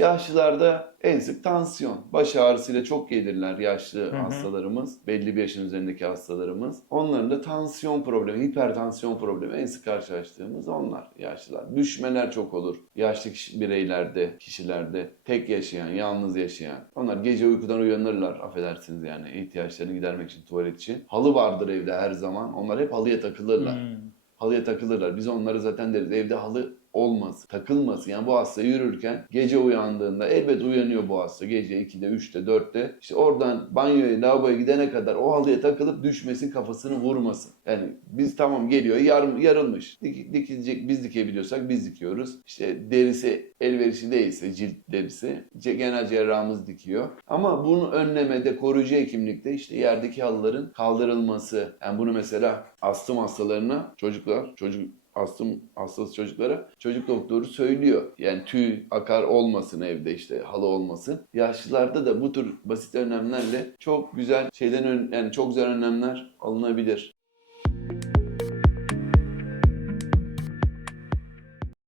Yaşlılarda en sık tansiyon. Baş ağrısıyla çok gelirler yaşlı hı. hastalarımız. Belli bir yaşın üzerindeki hastalarımız. Onların da tansiyon problemi, hipertansiyon problemi en sık karşılaştığımız onlar yaşlılar. Düşmeler çok olur. Yaşlı kişi- bireylerde, kişilerde tek yaşayan, yalnız yaşayan. Onlar gece uykudan uyanırlar affedersiniz yani ihtiyaçlarını gidermek için tuvalet için. Halı vardır evde her zaman. Onlar hep halıya takılırlar Hmm. halıya takılırlar. Biz onları zaten deriz evde halı olmasın, takılmasın. Yani bu hasta yürürken gece uyandığında elbet uyanıyor bu hasta. Gece 2'de, 3'te, 4'te. İşte oradan banyoya, lavaboya gidene kadar o halıya takılıp düşmesin, kafasını vurmasın. Yani biz tamam geliyor yar, yarılmış. Dik, dikilecek biz dikebiliyorsak biz dikiyoruz. İşte derisi elverişli değilse cilt derisi genel cerrahımız dikiyor. Ama bunu önlemede koruyucu hekimlikte işte yerdeki halıların kaldırılması. Yani bunu mesela astım hastalarına çocuklar, çocuk astım hastası çocuklara çocuk doktoru söylüyor. Yani tüy akar olmasın evde işte halı olmasın. Yaşlılarda da bu tür basit önlemlerle çok güzel şeyden ön- yani çok güzel önlemler alınabilir.